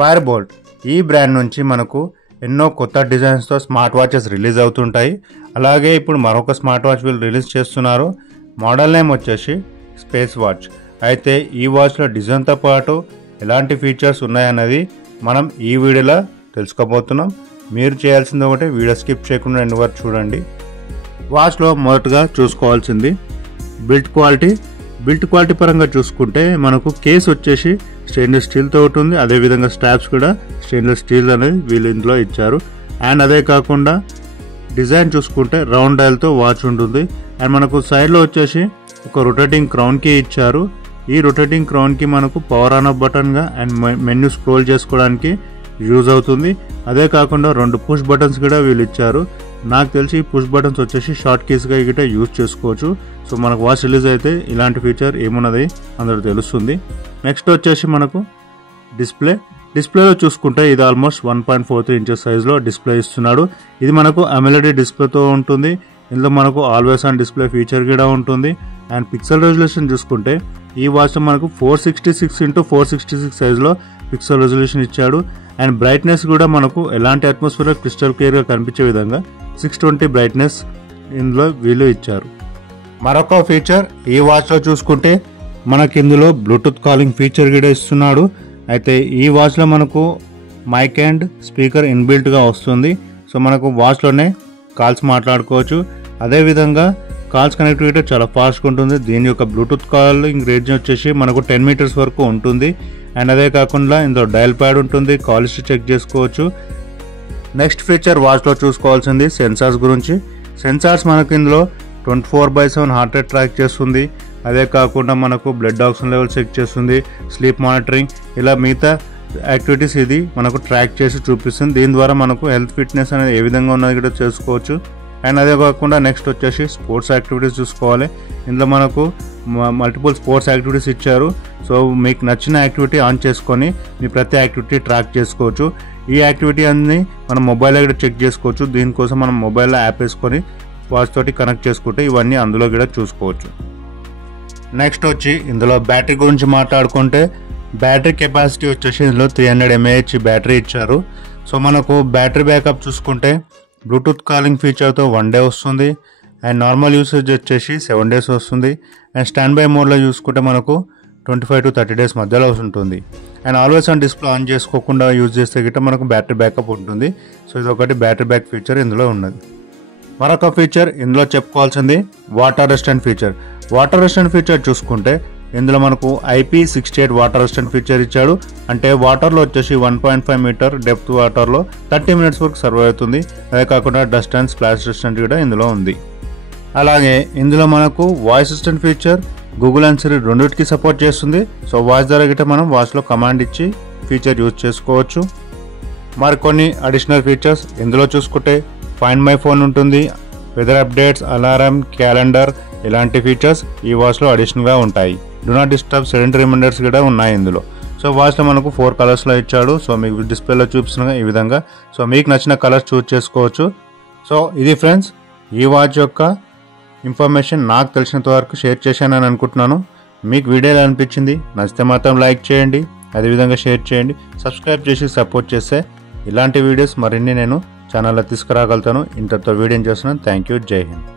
Fire bolt ఈ brand నుంచి మనకు ఎన్నో కొత్త డిజైన్స్తో స్మార్ట్ వాచెస్ రిలీజ్ అవుతుంటాయి. అలాగే ఇప్పుడు మరొక స్మార్ట్ వాచ్ వీళ్ళు రిలీజ్ చేస్తున్నారు. మోడల్ నేమ్ వచ్చేసి స్పేస్ వాచ్. అయితే ఈ వాచ్లో డిజైన్తో పాటు ఎలాంటి ఫీచర్స్ ఉన్నాయన్నది మనం ఈ వీడియోలో తెలుసుకోబోతున్నాం. మీరు చేయాల్సింది ఒకటి, వీడియో స్కిప్ చేయకుండా ఎండ్ వరకు చూడండి. వాచ్లో మొదటగా చూసుకోవాల్సింది బిల్ట్ క్వాలిటీ పరంగా చూసుకుంటే మనకు కేస్ వచ్చేసి స్టెయిన్లెస్ స్టీల్తో ఉంటుంది. అదేవిధంగా స్ట్రాప్స్ కూడా స్టెయిన్లెస్ స్టీల్ అనేది వీళ్ళు ఇందులో ఇచ్చారు. అండ్ అదే కాకుండా డిజైన్ చూసుకుంటే రౌండ్ డయల్తో వాచ్ ఉంటుంది. అండ్ మనకు సైడ్లో వచ్చేసి ఒక రొటేటింగ్ క్రౌన్ కీ ఇచ్చారు. ఈ రొటేటింగ్ క్రౌన్ కీ మనకు పవర్ ఆన్ ఆఫ్ బటన్గా అండ్ మెన్యూ స్క్రోల్ చేసుకోవడానికి యూజ్ అవుతుంది. అదే కాకుండా 2 పుష్ బటన్స్ కూడా వీళ్ళు ఇచ్చారు. నాకు తెలిసి ఈ పుష్ బటన్స్ వచ్చేసి షార్ట్ కీస్గా గిట్ట యూజ్ చేసుకోవచ్చు. సో మనకు వాచ్ రిలీజ్ అయితే ఇలాంటి ఫీచర్ ఏమున్నది అందరూ తెలుస్తుంది. నెక్స్ట్ వచ్చేసి మనకు డిస్ప్లేలో చూసుకుంటే ఇది ఆల్మోస్ట్ 1.43 ఇంచెస్ సైజులో డిస్ప్లే ఇస్తున్నాడు. ఇది మనకు AMOLED డిస్ప్లేతో ఉంటుంది. ఇందులో మనకు ఆల్వేస్ ఆన్ డిస్ప్లే ఫీచర్ కూడా ఉంటుంది. అండ్ పిక్సెల్ రెజల్యూషన్ చూసుకుంటే ఈ వాచ్లో మనకు 466x466 సైజులో పిక్సెల్ రెజల్యూషన్ ఇచ్చాడు. అండ్ బ్రైట్నెస్ కూడా మనకు ఎలాంటి అట్మాస్ఫియర్ క్రిస్టల్ క్లియర్గా కనిపించే విధంగా 620 బ్రైట్నెస్ ఇందులో వీళ్ళు ఇచ్చారు. మరొక ఫీచర్ ఈ వాచ్లో చూసుకుంటే మనకి ఇందులో బ్లూటూత్ కాలింగ్ ఫీచర్ కూడా ఇస్తున్నాడు. అయితే ఈ వాచ్లో మనకు మైక్ అండ్ స్పీకర్ ఇన్బిల్ట్గా వస్తుంది. సో మనకు వాచ్లోనే కాల్స్ మాట్లాడుకోవచ్చు. అదేవిధంగా కాల్స్ కనెక్టివిటీ చాలా ఫాస్ట్గా ఉంటుంది. దీని యొక్క బ్లూటూత్ కాలింగ్ రేంజ్ వచ్చేసి మనకు 10 మీటర్స్ వరకు ఉంటుంది. అండ్ అదే కాకుండా ఇందులో డయల్ ప్యాడ్ ఉంటుంది, కాల్ హిస్టరీ చెక్ చేసుకోవచ్చు. నెక్స్ట్ ఫీచర్ వాచ్లో చూసుకోవాల్సింది సెన్సార్స్ గురించి. సెన్సార్స్ మనకు ఇందులో 24/7 హార్ట్ రేట్ ట్రాక్ చేస్తుంది. అదే కాకుండా మనకు బ్లడ్ ఆక్సిజన్ లెవెల్ చెక్ చేస్తుంది, స్లీప్ మానిటరింగ్, ఇలా మిగతా యాక్టివిటీస్ ఇది మనకు ట్రాక్ చేసి చూపిస్తుంది. దీని ద్వారా మనకు హెల్త్ ఫిట్నెస్ అనేది ఏ విధంగా ఉన్నది కూడా చేసుకోవచ్చు. అండ్ అదే కాకుండా నెక్స్ట్ వచ్చేసి స్పోర్ట్స్ యాక్టివిటీస్ చూసుకోవాలి. ఇందులో మనకు మల్టిపుల్ స్పోర్ట్స్ యాక్టివిటీస్ ఇచ్చారు. సో మీకు నచ్చిన యాక్టివిటీ ఆన్ చేసుకొని మీ ప్రతి యాక్టివిటీ ట్రాక్ చేసుకోవచ్చు. ఈ యాక్టివిటీ అన్ని మనం మొబైల్లో కూడా చెక్ చేసుకోవచ్చు. దీనికోసం మనం మొబైల్లో యాప్ వేసుకొని వాచ్ తోటి కనెక్ట్ చేసుకుంటే ఇవన్నీ అందులో కూడా చూసుకోవచ్చు. నెక్స్ట్ వచ్చి ఇందులో బ్యాటరీ గురించి మాట్లాడుకుంటే బ్యాటరీ కెపాసిటీ వచ్చేసి ఇందులో 300 mAh బ్యాటరీ ఇచ్చారు. సో మనకు బ్యాటరీ బ్యాకప్ చూసుకుంటే బ్లూటూత్ కాలింగ్ ఫీచర్తో 1 డే వస్తుంది. అండ్ నార్మల్ యూసేజ్ వచ్చేసి 7 days వస్తుంది. అండ్ స్టాండ్ బై మోడ్లో చూసుకుంటే మనకు 25 to 30 days మధ్యలో ఉంటుంది. And always on display on చేసుకోకుండా యూజ్ చేస్తే గిట్ట మనకు బ్యాటరీ బ్యాకప్ ఉంటుంది. సో ఇది ఒకటి బ్యాటరీ బ్యాక్ ఫీచర్ ఇందులో ఉన్నది. మరొక ఫీచర్ ఇందులో చెప్పుకోవాల్సింది water resistant feature. Water resistant feature చూసుకుంటే ఇందులో మనకు IP68 వాటర్ రెసిస్టెంట్ ఫీచర్ ఇచ్చాడు. అంటే వాటర్లో వచ్చేసి 1.5 మీటర్ డెప్త్ వాటర్లో 30 minutes వరకు సర్వ్ అవుతుంది. అదే కాకుండా డస్ట్ అండ్ స్ప్లాష్ రెసిస్టెంట్ కూడా ఇందులో ఉంది. అలాగే ఇందులో మనకు voice assistant feature Google and Siri రెండింటికి సపోర్ట్ చేస్తుంది. సో వాయిస్ ద్వారా గిట్ట మనం వాచ్లో కమాండ్ ఇచ్చి ఫీచర్ యూజ్ చేసుకోవచ్చు. మరికొన్ని అడిషనల్ ఫీచర్స్ ఇందులో చూసుకుంటే ఫైండ్ మై ఫోన్ ఉంటుంది, వెదర్ అప్డేట్స్, అలారం, క్యాలెండర్, ఇలాంటి ఫీచర్స్ ఈ వాచ్లో అడిషనల్గా ఉంటాయి. Do not disturb, sedentary reminders కూడా ఉన్నాయి ఇందులో. సో వాచ్లో మనకు 4 కలర్స్లో ఇచ్చాడు. సో మీకు డిస్ప్లేలో చూపిస్తున్న ఈ విధంగా. సో మీకు నచ్చిన కలర్స్ చూస్ చేసుకోవచ్చు. సో ఇది ఫ్రెండ్స్ ఈ వాచ్ యొక్క ఇన్ఫర్మేషన్ నాకు తెలిసినంత వరకు షేర్ చేశానని అనుకుంటున్నాను. మీకు వీడియో ఎలా అనిపించింది? నచ్చితే మాత్రం లైక్ చేయండి, అదేవిధంగా షేర్ చేయండి, సబ్స్క్రైబ్ చేసి సపోర్ట్ చేస్తే ఇలాంటి వీడియోస్ మరిన్ని నేను ఛానల్లో తీసుకురాగలుగుతాను. ఇంతతో వీడియో చేస్తున్నాను. Thank you. జై హింద్.